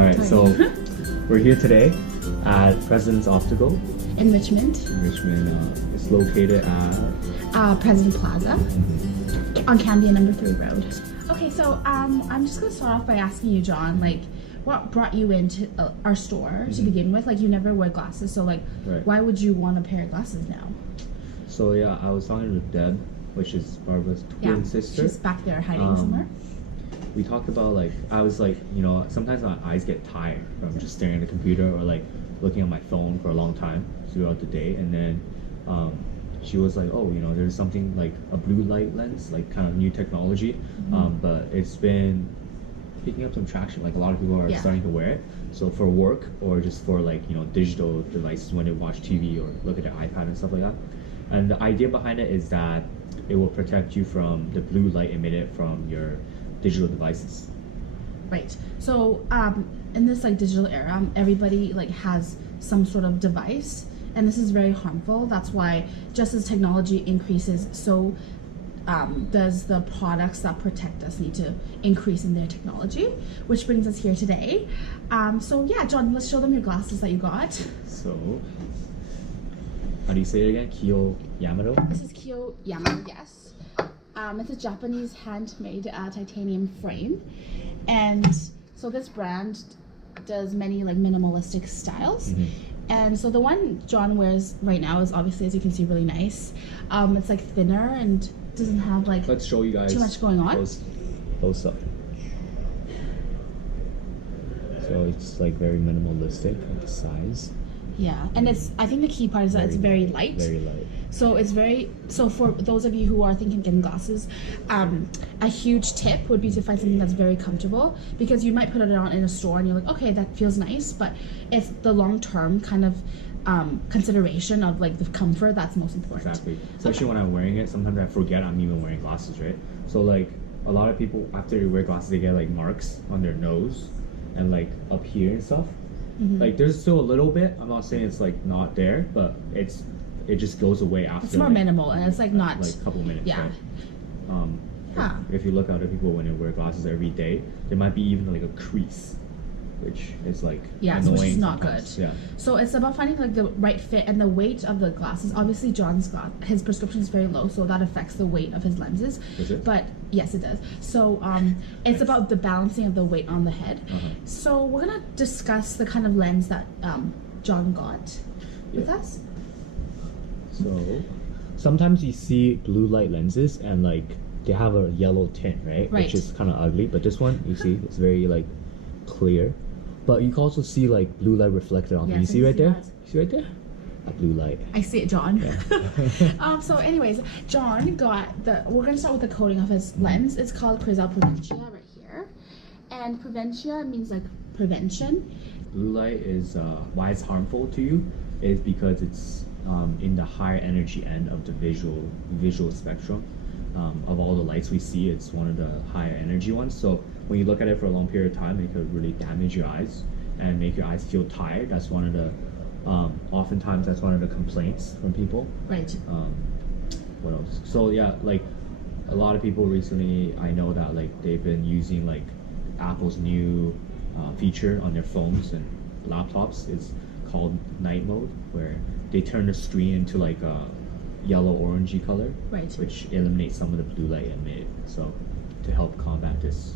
Alright, so we're here today at President's Optical in Richmond. It's located at President Plaza on Cambia number 3 Road. Okay, so I'm just gonna start off by asking you, John, like, what brought you into our store to begin with? Like, you never wear glasses, so like, why would you want a pair of glasses now? So yeah, I was talking with Deb, which is Barbara's twin sister. She's back there hiding somewhere. We talked about, like, I was like, you know, sometimes my eyes get tired from just staring at the computer or like looking at my phone for a long time throughout the day. And then she was like, oh, you know, there's something like a blue light lens, like kind of new technology, but it's been picking up some traction. Like, a lot of people are starting to wear it. So for work or just for, like, you know, digital devices when they watch TV or look at their iPad and stuff like that. And the idea behind it is that it will protect you from the blue light emitted from your digital devices. Right. So in this like digital era, everybody like has some sort of device, and this is very harmful. That's why just as technology increases, so does the products that protect us need to increase in their technology, which brings us here today. So yeah, John, let's show them your glasses that you got. So how do you say it again? Yamato? This is Yamato, yes. It's a Japanese handmade titanium frame, and so this brand does many like minimalistic styles. And so the one John wears right now is obviously, as you can see, really nice. It's like thinner and doesn't have like, let's show you guys too much going on. Close up. So it's like very minimalistic at the size. Yeah, and I think the key part is that it's very light. Very light. So it's so for those of you who are thinking of getting glasses, a huge tip would be to find something that's very comfortable, because you might put it on in a store and you're like, okay, that feels nice, but it's the long-term kind of consideration of like the comfort that's most important. Exactly. Especially when I'm wearing it, sometimes I forget I'm even wearing glasses, right? So like a lot of people, after they wear glasses, they get like marks on their nose and like up here and stuff. Like, there's still a little bit. I'm not saying it's like not there, but it just goes away after. It's more like, minimal, and it's like not like a couple minutes. Yeah. Right? If you look at other people when they wear glasses every day, there might be even like a crease, which is like annoying, which is not sometimes. good. Yeah. So it's about finding like the right fit and the weight of the glasses. Obviously, his prescription is very low, so that affects the weight of his lenses. Does it? But yes, it does. So it's about the balancing of the weight on the head. So we're gonna discuss the kind of lens that John got with us. So sometimes you see blue light lenses and like they have a yellow tint, right? Which is kind of ugly. But this one, you see, it's very like clear. But you can also see like blue light reflected on it. You see right there? You see right there? A blue light. I see it, John. Yeah. So anyways, John got we're gonna start with the coating of his lens. It's called Crisal Preventia right here. And Preventia means like prevention. Blue light is why it's harmful to you is because it's in the higher energy end of the visual spectrum. Of all the lights we see, it's one of the higher energy ones. So when you look at it for a long period of time, it could really damage your eyes and make your eyes feel tired. That's one of the oftentimes that's one of the complaints from people. Right. What else? So yeah, like a lot of people recently, I know that like they've been using like Apple's new feature on their phones and laptops. It's called night mode, where they turn the screen into like a yellow orangey color, which eliminates some of the blue light emitted. So to help combat this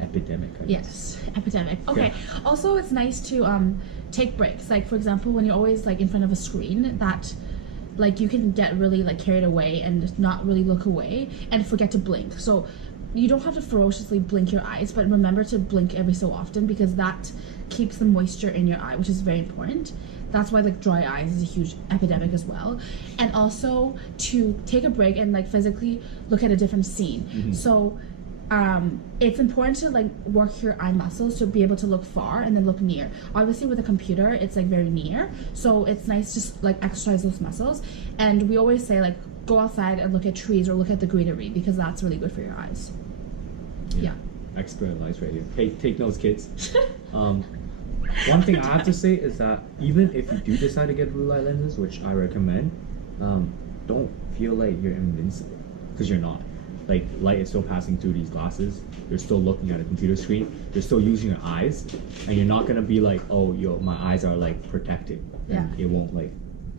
epidemic. Yes, epidemic. Okay. Yeah. Also, it's nice to take breaks. Like, for example, when you're always like in front of a screen, that like you can get really like carried away and not really look away and forget to blink. So you don't have to ferociously blink your eyes, but remember to blink every so often, because that keeps the moisture in your eye, which is very important. That's why like dry eyes is a huge epidemic as well. And also to take a break and like physically look at a different scene. So it's important to like work your eye muscles to be able to look far and then look near. Obviously with a computer, it's like very near. So it's nice to like exercise those muscles. And we always say like go outside and look at trees or look at the greenery, because that's really good for your eyes. Yeah. Expert advice right here. Hey, take notes, kids. One thing I have to say is that even if you do decide to get blue light lenses, which I recommend, don't feel like you're invincible, because you're not. like light is still passing through these glasses. You're still looking at a computer screen. You're still using your eyes, and you're not gonna be like, oh, yo, my eyes are like protected. Yeah. It won't like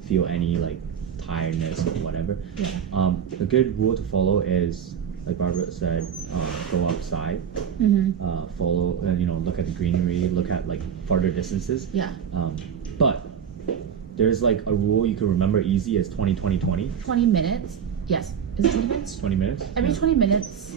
feel any like tiredness or whatever. Yeah. The good rule to follow is, like Barbara said, go outside, follow, you know, look at the greenery, look at like farther distances. Yeah. But there's like a rule you can remember easy as 20, 20, 20. 20 minutes. Yes. Is it 20 minutes? 20 minutes? Every Yeah. 20 minutes.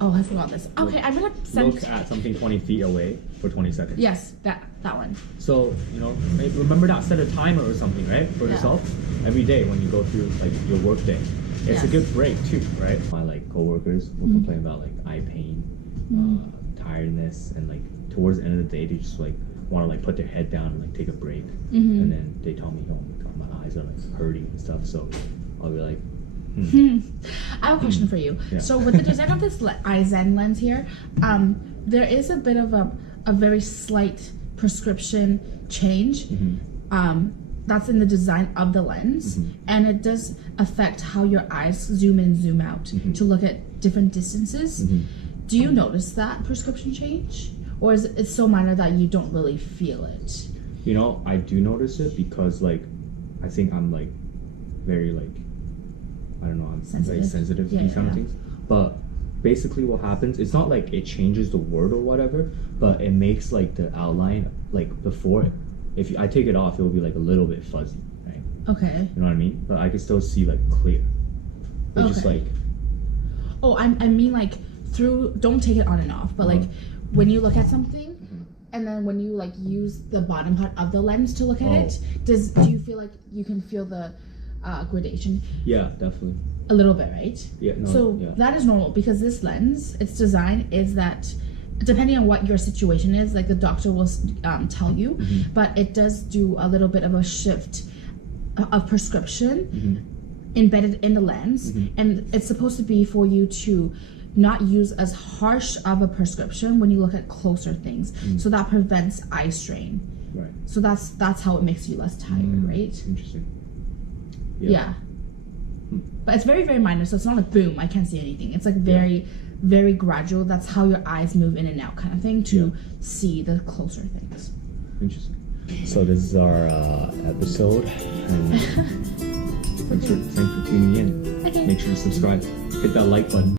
Oh, I forgot this. Okay, I'm gonna send. Look at something 20 feet away for 20 seconds. Yes, that one. So, you know, remember that, set a timer or something, right? For Yeah. yourself every day when you go through like your work day. It's a Yes. good break too, right? My like coworkers will complain about like eye pain, tiredness, and like towards the end of the day they just like want to like put their head down and like take a break, and then they tell me, oh my god, my eyes are like hurting and stuff. So I'll be like, I have a question for you. Yeah. So with the design of this Eyezen lens here, there is a bit of a very slight prescription change. That's in the design of the lens, and it does affect how your eyes zoom in, zoom out to look at different distances. Do you notice that prescription change, or is it so minor that you don't really feel it? you know, I do notice it because like I think I'm like very like, I don't know, I'm very sensitive to these kind of things. But basically what happens, it's not like it changes the word or whatever, but it makes like the outline, like before, if I take it off, it will be like a little bit fuzzy, right? Okay. You know what I mean? But I can still see like clear. It's just like... Oh, I mean like through, don't take it on and off, but like when you look at something, and then when you like use the bottom part of the lens to look at it, do you feel like you can feel the gradation? Yeah, definitely. A little bit, right? Yeah, no, so that is normal because this lens, its design is that depending on what your situation is, like the doctor will tell you, but it does do a little bit of a shift of prescription embedded in the lens, and it's supposed to be for you to not use as harsh of a prescription when you look at closer things, so that prevents eye strain. Right. So that's how it makes you less tired, right? Interesting. Yeah. But it's very, very minor, so it's not like boom, I can't see anything. It's like very, very gradual. That's how your eyes move in and out kind of thing to see the closer things. Interesting. So this is our episode. Thanks for tuning in. Okay. Make sure to subscribe. Hit that like button.